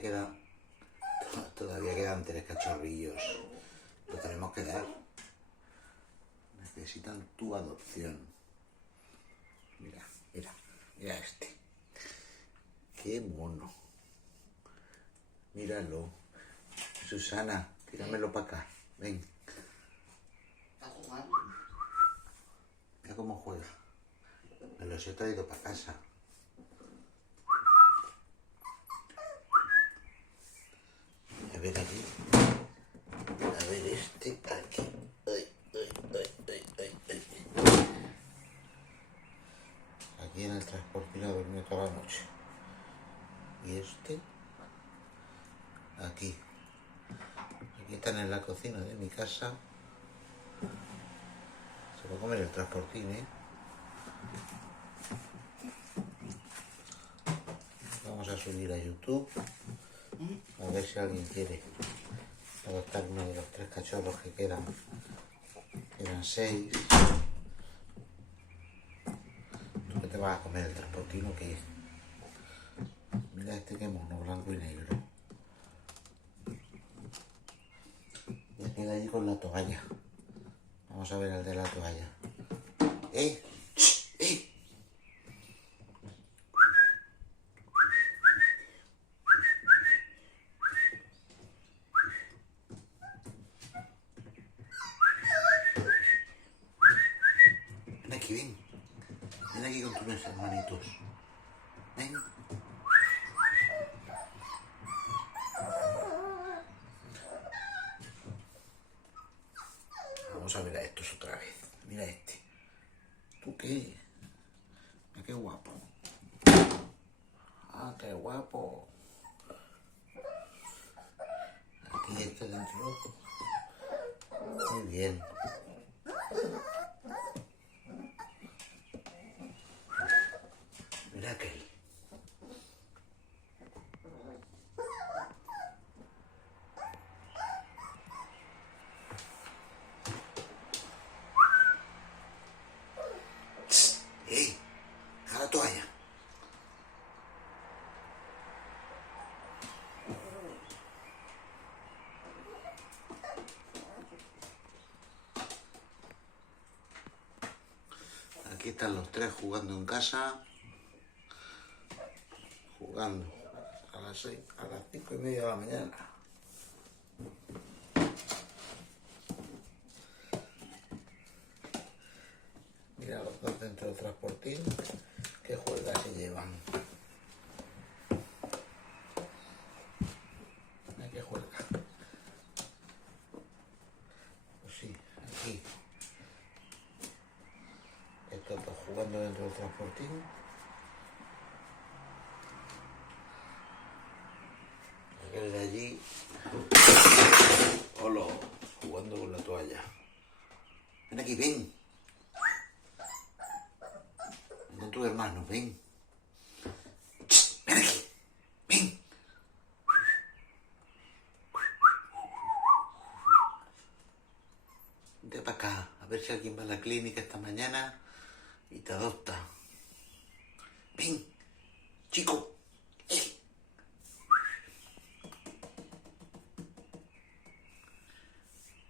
Queda, todavía quedan 3 cachorrillos. Lo tenemos que dar. Necesitan tu adopción. Mira, mira, mira este. Qué mono. Míralo. Susana, tíramelo para acá. Ven. Mira cómo juega. Me los he traído para casa. A ver aquí. A ver este aquí. Ay, ay, ay, ay, ay, ay. Aquí en el transportín ha dormido toda la noche. Y este aquí. Aquí están en la cocina de mi casa. Se va a comer el transportín, ¿eh? Vamos a subir a YouTube. A ver si alguien quiere adoptar uno de los 3 cachorros que quedan. Quedan 6. ¿Tú qué te vas a comer, el transportín o qué? Mira este que mono, blanco y negro. Me queda allí con la toalla. Vamos a ver el de la toalla. ¡Eh! ¡Eh! Ven aquí, ven. Ven aquí con tus hermanitos. Ven. Vamos a ver a estos otra vez. Mira este. ¿Tú qué? Mira qué guapo. Ah, qué guapo. Aquí este dentro. Muy bien. Mira aquel. ¡Ey! ¡A la toalla! Aquí están los 3 jugando en casa. Jugando a las 5:30 de la mañana. Mira los 2 dentro del transportín. Qué juega que llevan. Mira qué juega. Pues sí, aquí. Estos 2 jugando dentro del transportín. Aquel de allí. Hola, jugando con la toalla. Ven aquí, ven. Con tu hermano, ven. Ven aquí, ven. Vente para acá, a ver si alguien va a la clínica esta mañana y te adopta. Ven, chico.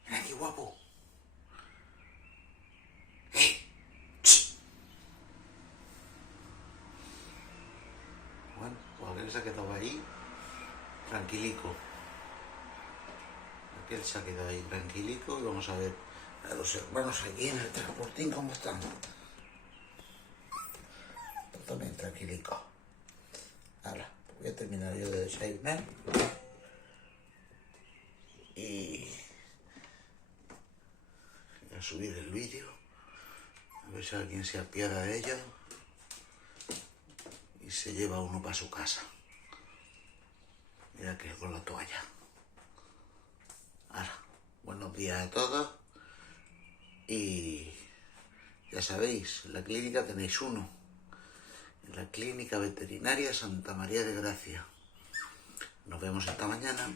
Ven aquí, guapo. Bueno, pues aquel se ha quedado ahí tranquilico. Aquel se ha quedado ahí tranquilico y vamos a ver a los hermanos aquí en el transportín cómo están. También tranquilico. Ahora, voy a terminar yo de desayunar. Y voy a subir el vídeo. A ver si alguien se apiada de ellos. Y se lleva uno para su casa. Mira que con la toalla. Ahora, buenos días a todos. Y ya sabéis, en la clínica tenéis uno. En la Clínica Veterinaria Santa María de Gracia. Nos vemos esta mañana.